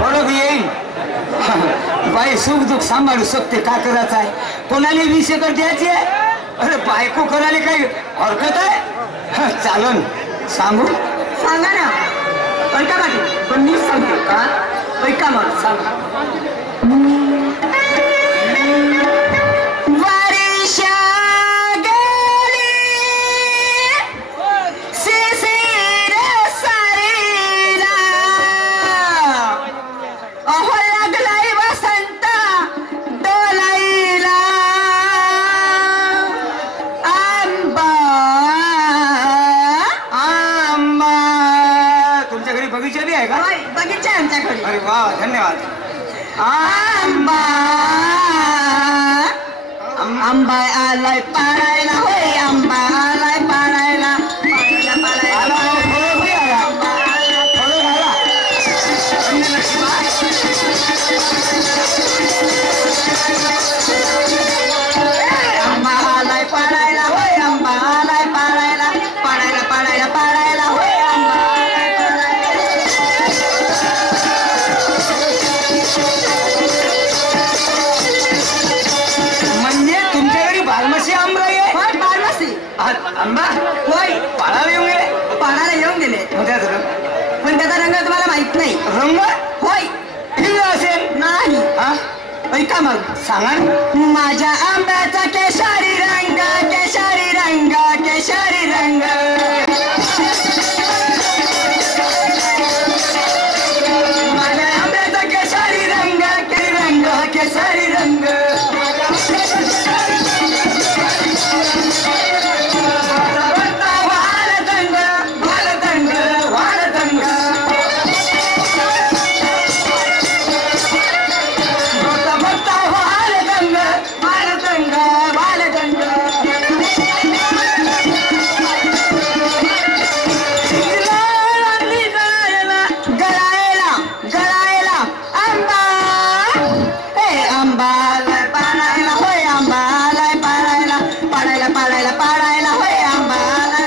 बरोबर येईल. बाई सुख दुःख सांभाळू शकते, का करायचं आहे? कोणाला 20 एकर द्यायची आहे? अरे बायको करायला काही हरकत आहे? चालन सांगू. सांगा ना. ऐका पाटील, पण मीच सांगते का? ऐका मग सांगा. अरे वाह, धन्यवाद. आंबा आंबा आलाय पाडायला, होय आंबा आलाय पाडायला, पाडायला पाडायला आंबा आलाय पाडायला, होय आंबा आलाय पाडायला, पाडायला पाडायला पाडायला, होय आंबा आलाय म्हणजे तुमच्या घरी बालमाशी आंबराई आहे? होय बालमासी. आंबा होय पाळायला येऊन गेले? पाडायला येऊन गेले. पण त्याचा रंग तुम्हाला माहित नाही. रंग होय हिरवा असेल? नाही. हा ऐका मग सांगा. माझ्या आंब्याचा केशरी रंग, केशरी रंग, केशरी रंग. माझ्या आंब्याचा केशरी रंग, केशरी रंग, केशरी रंग. वालतंग, वालतंग, वालतंग. भक्ता वालतंग, वालतंग, वालतंग. गळायला, गळायला आंबा. ए आंबा आलाय पाडायला, होय आंबा आलाय पाडायला, पाडायला पाडायला पाडायला, होय आंबा आलाय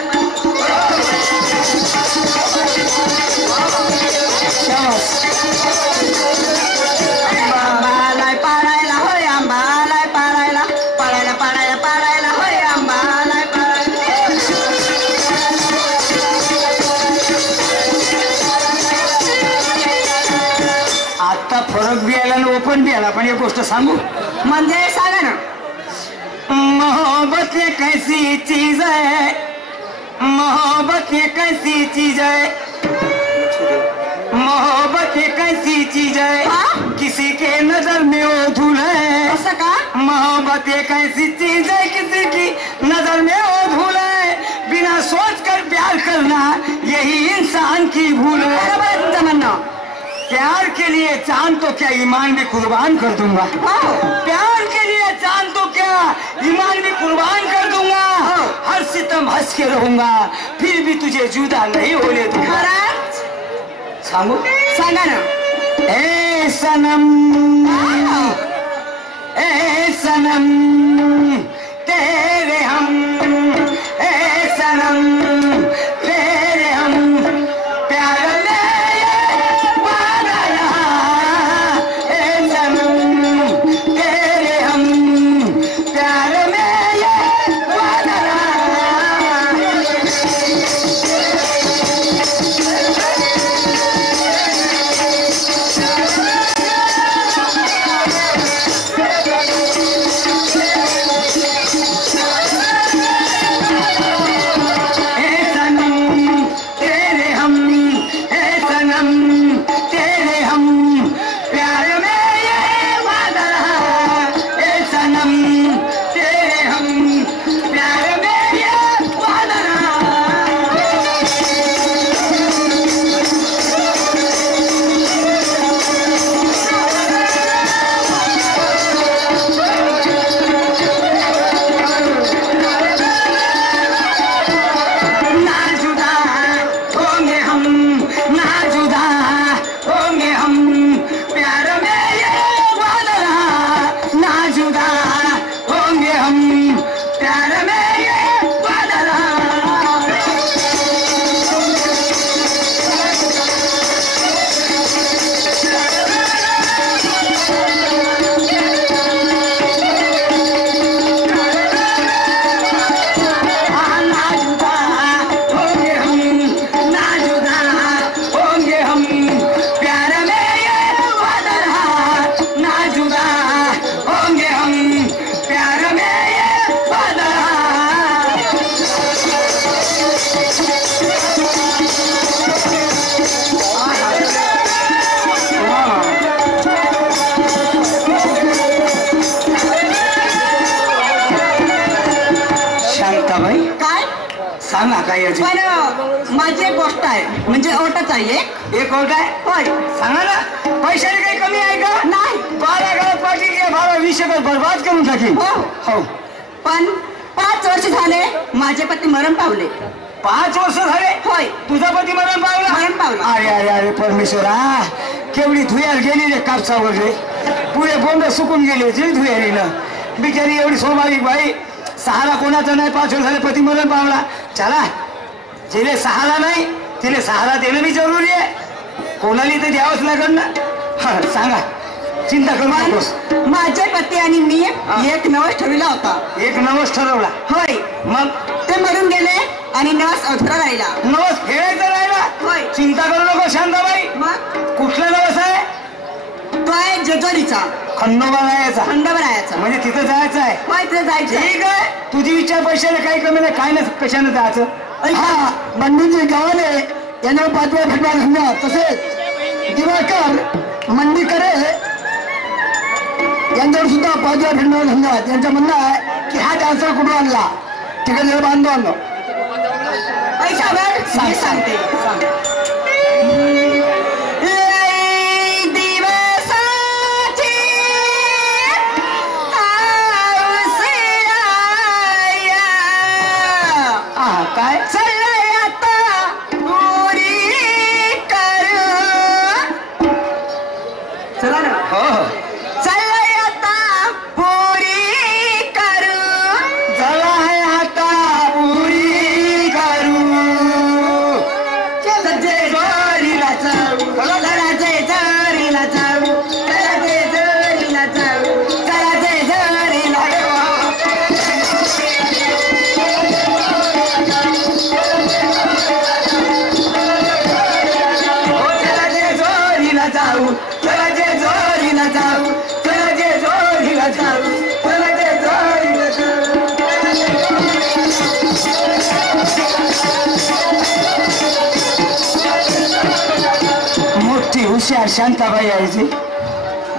आंबा आलाय पाडायला, होय आंबा आलाय पाडायला, पाडायला पाडायला पाडायला, होय आंबा आलाय पाडायला. आता फरक बी आला आणि ओपन बी आला, पण एक गोष्ट सांगू. म्हणजे सांगा ना. मोहब्बत ये कैसी चीज है, मोहब्बत ये कैसी चीज है, मोहब्बत ये कैसी चीज है, हाँ? किसी के नजर में वो धूल है. असं का? मोहब्बत एक ऐसी चीज है, किसी की नजर में वो धूल है, बिना सोच कर प्यार करना यही इंसान की भूल है. बरोबर आहे तुमचं म्हणणं. प्यार के लिए चांद तो क्या ईमान भी कुर्बान कर दूंगा. प्यार के लिए चांद तो क्या ईमान भी कुर्बान कर दूंगा. हर सितम हंस के रहूंगा, फिर भी तुझे जुदा नहीं होने दूंगा. खरंच? सांगू. सांगा ना. ए सनम, ए सनम तेरे हम, ए सनम तेरे हम, प्यार में ये वादा यहाँ, ए सनम तेरे हम, प्यार में ये वादा यहाँ. काय याची पण माझी एक गोष्ट आहे म्हणजे ओटच आहे एक ओट आहे होय सांगा ना पैशाने काही कमी आहे का नाही 12 गावात पाठी घे 12-20 एकर बरबाद करून टाकेल हो हो पण 5 वर्ष झाले माझे पती मरण पावले 5 वर्ष झाले होय तुझा पती मरण पावला मरण पावला अरे अरे अरे परमेश्वरा केवढी धुयार गेली रे कापसावर रे पुढे बोंड सुकून गेले जे धुयारीनं बिचारी एवढी स्वाभाविक बाई सहाला कोणाचा नाही 5 वर्ष झाले पती मरण पावला चला जिले सहाला नाही तिने सहाला देणं बी जरुरी आहे कोणाला तर द्यावंच लागेल ना हा सांगा चिंता करू नकोस माझे पती आणि मी एक नवस ठरविला होता एक नवस ठरवला होय मग ते मरून गेले आणि नवस अधुरा राहिला नवस फेडायचा राहिला होय चिंता करू नको शांताबाई मग कुठला नवस आहे तो आहे जेजुरीचा खंडोबा जायचा खंडोबरायाचा म्हणजे तिथं जायचं आहे होय तिथे जायचं ठीक आहे तुझी इच्छा पैशाने काही कमी नाही काय नाही कशाने जायचं हा मंडीचे गावाने यांना 5व्या भेटणार धन्यवाद तसेच दिवाकर मंडीकरे यांच्यावर सुद्धा 5व्या भेटणार धन्यवाद यांचं म्हणणं आहे की हा डान्सर कुठून आणला तिकडे बांधव आणलो पैसा बघ मी सांगते काय चाललंय आता पुरी करू चला ना हो हो चाललंय आता पुरी करू चला आहे आता पुरी करू जेजुरीला जाऊ चला जेजुरीला जाऊ चला जेजुरीला जाऊ चला जेजुरीला जाऊ चला जेजुरीला जाऊ चला जेजुरीला जाऊ चला जेजुरीला जाऊ मोठी हुशार शांताबाई यायची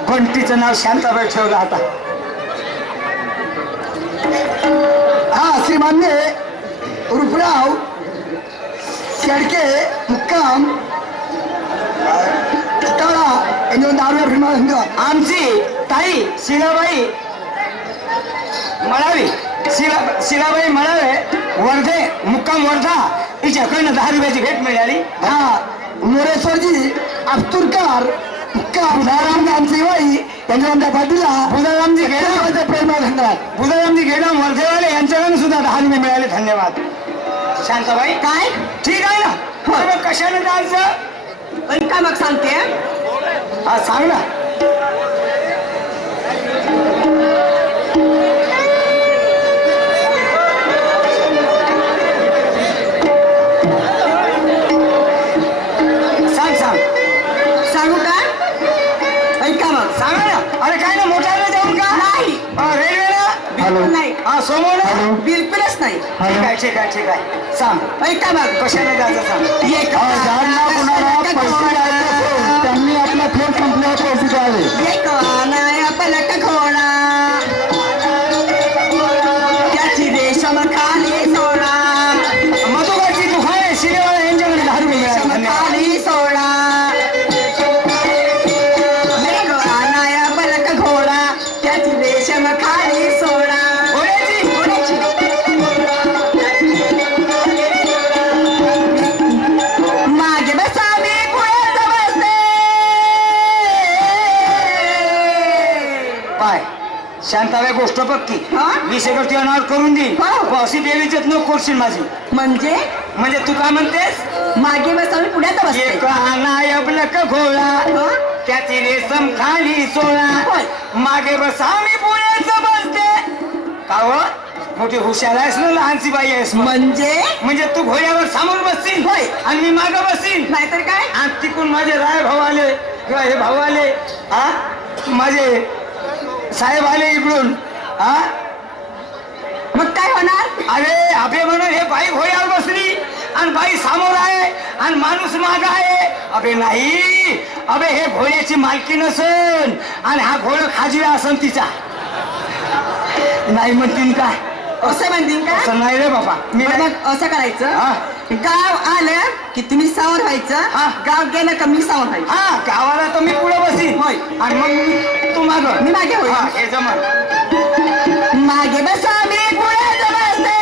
बंटीचं नाव शांताबाई ठेवलं आता हा श्रीमान्य रुपराव शेडके मुक्काम टाळा यांच्यावर 10व्या भेटणार धन्यवाद आमची ताई शिलाबाई मळावी शिलाबाई मळावे वर्धे मुक्काम वर्धा तिच्याकडनं 10 रुपयाची भेट मिळाली हा मोरेश्वरजी अफ्तुरकार मुक्काम उदाराम गामसेवाई यांच्या पाटीला बुधारामजी घेणं प्रेरणा धन्यवाद बुधारामजी घेणं वर्धेवाले यांच्याकडून सुद्धा 10 रुपये मिळाले धन्यवाद शांताबाई काय ठीक आहे ना मग कशाने जायचं पण काय मग सांगते हा सांग ना सांग सांग सांगू का ऐका मग सांगा ना अरे काय ना मोठ्याला जाऊन का नाही रेल्वेला बिलकुल नाही हा सोमोर बिलकुलच नाही ठीक आहे सांग ऐका मग कशाने जायचं सांग एक ज्यांना कुणाला पैसे द्यायचे असेल त्यांनी आपला खेळ संपल्यावर पैसे द्यावे एक नाया पलक घोडा त्याची रेशम खाली सोडा मधुबाची दुकान आहे शिरेवाला यांच्याकडे 10 रुपये रेशम मिळाले खाली सोडा एक नाया पलक घोडा त्याची रेशम खाली सोडा घोड्याची मागे बसावी पुढे बसते पाय शांताबाई गोष्ट पक्की हा? 20 एकर ती अनावर करून देईन हो. अशी देवीचेच नको करशील माझी म्हणजे म्हणजे तू काय म्हणतेस मागे बसावी पुढ्यात बसते एक नायक घोडा हा? त्याची रेशम खाली सोळा होय. मागे बसावी पुण्याचं बसते का हो मोठी हुशार आहेस ना लहानशी बाई आहेस मग. म्हणजे तू घोड्यावर समोर बसशील होय. आणि मी मागे बसशील नाहीतर काय आणि तिकून माझे राय भाऊ आले किंवा हे भाऊ आले हा माझे साहेब आले इकडून हा मग काय होणार अरे अभे म्हणून हे बाई घोड्यावर बसली आणि बाई समोर आहे आणि माणूस माग आहे अबे नाही अबे हे घोड्याची मालकी नसन आणि हा घोडा खाजव्या असन तिचा नाही म्हणतील काय असं म्हणतील का? असं नाही रे बाबा. मी बरं, नाही. मग असं करायचं. हा. गाव आलं की तुम्ही सावर व्हायचं. हा. गाव गेलं का मी सावर व्हायचं. हा गावाला तर मी पुढे बसीन. होय. आणि मग मी तू मागं. मी मागे होईल. हा, हे जमन. मागे बसा मी पुढे बसते.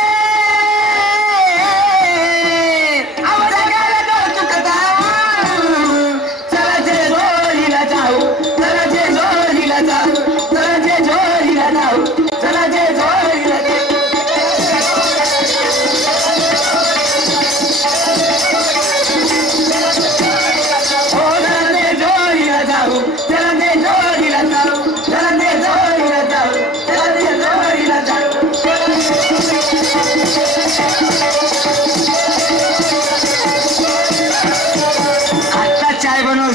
जगाला जाऊ चुकता. चला जे जोडीला जाऊ, चला जे जोडीला जाऊ, चला जे जोडीला जाऊ, चला जे जोडीला जाऊ. हो चला जे जोडीला जाऊ, चला जे जोडीला जाऊ, चला जे जोडीला जाऊ, चला जे जोडीला जाऊ. आता चाय बनव.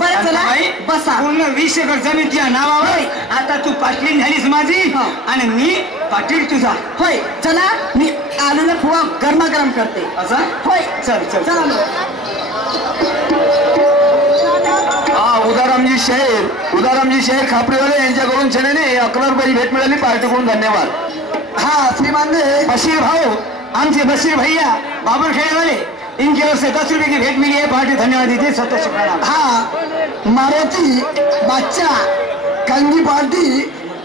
बरं चला बाई, बसा. पूर्ण 20 एकर जमीन तुझ्या नावावर. आता तू पाटील झालीस माझी हो. आणि मी पाटील तुझा. होय चला मी आलेला फुवा गरमागरम करते. असं होय चल चल चला मग. उदारामजी शेर खापरीवाले यांच्याकडून सेनेने 11 रुपयाची भेट मिळाली. पार्टीकडून धन्यवाद. हा श्रीमान बशीर भाऊ, आमचे बशीर भैया बाबरखेड़े वाले, इनकी ओर से 10 रुपए की भेंट मिली है. पार्टी धन्यवाद दीजिए. सत्य शुक्राना. हा मारुती बादशाह कंगी पार्टी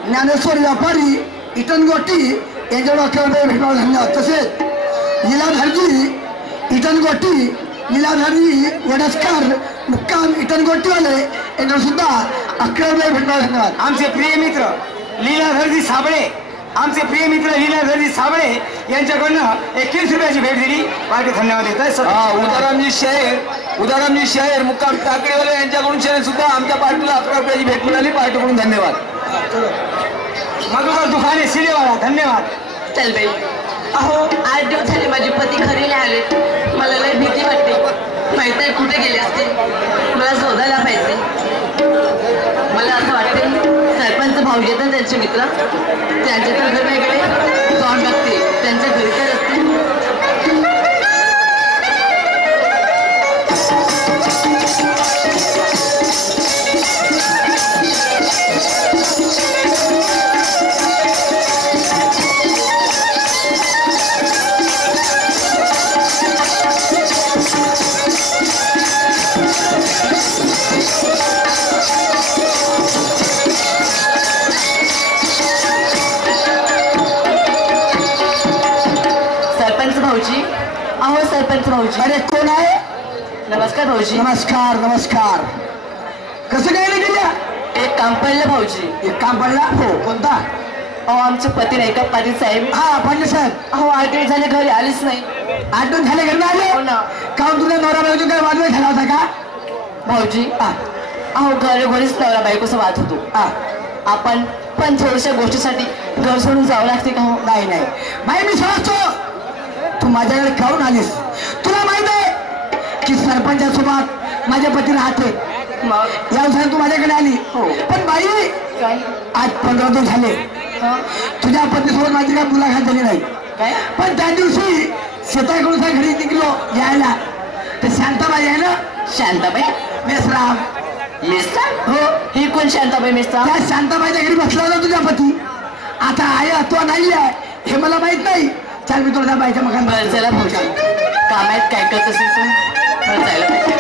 ज्ञानेश्वर व्यापारी इटनगोटी यांच्याकडून 11 रुपये भेट मिळाली. धन्यवाद. तसेच लीलाधरजी इटनगोटी, लीलाधरजी वडसकर मुक्काम इटनगोटीवाले यांच्याकडून सुद्धा 11 रुपये भेट मिळाली. धन्यवाद. आमचे प्रिय मित्र लीलाधरजी साबळे, आमचे प्रिय मित्र लीलाधरजी साबळे यांच्याकडनं 21 रुपयाची भेट दिली. पार्टी धन्यवाद देत आहे. उदारामजी शाहीर मुक्काम टाकळीवाले यांच्याकडून सेने सुद्धा आमच्या पार्टीला 11 रुपयाची भेट मिळाली. पार्टीकडून धन्यवाद. मधुकर दुखाने सिलेवाला धन्यवाद. चल बाई. अहो 8 दिवस झाले माझे पती घरी नाही आले. मला लय भीती वाटते. माहित आहे कुठे गेले असते. मला शोधायला पाहिजे. मला असं वाटते सरपंच भाऊजी आहेत ना त्यांचे मित्र, त्यांचे तर घर वेगळे. जाऊन बघते त्यांच्या घरी काय असते. भाऊजी. अहो सरपंच भाऊजी. अरे कोण आहे? नमस्कार भाऊजी. नमस्कार नमस्कार. कसं काय नाही गेल्या? एक काम पडलं भाऊजी. एक काम पडला? हो. कोणता? अहो आमचे पती नाही का पाटील साहेब. हा पाटील साहेब. अहो 8 दिवस झाले घरी आलीच नाही. 8 दिवस झाले घरी आले? हो ना. काहून तुझ्या नवरा बायको काय वादळ झाला होता का? भाऊजी अहो घरोघरीच नवरा बायकोचा वाद होतो. आपण पण थोड्याशा गोष्टीसाठी घर सोडून जावं लागते का? हो नाही नाही बाई मी समजतो तू माझ्याकडे खाऊन आलीस. तुला माहित आहे की सरपंचासोबत माझे पती राहते. मग या दिवसात तू माझ्याकडे आली. हो. पण बाई काय? आज 15 दिवस झाले तुझ्या पतीसोबत माझी काय मुलाखत झाली नाही. काय? पण त्या दिवशी शेताकडून घरी निघलो यायला तर शांताबाई आहे ना. शांताबाई मेसराम मिस्टर. हो. ही कोण शांताबाई मिस्टर? त्या शांताबाईच्या घरी बसला होता तुझ्या पती. आता आहे अथवा नाही आहे हे मला माहित नाही. चल मी तुला बाईच्या मकान. चला भाऊजी. काम आहेत काय करत असेल तू. जायला पाहिजे.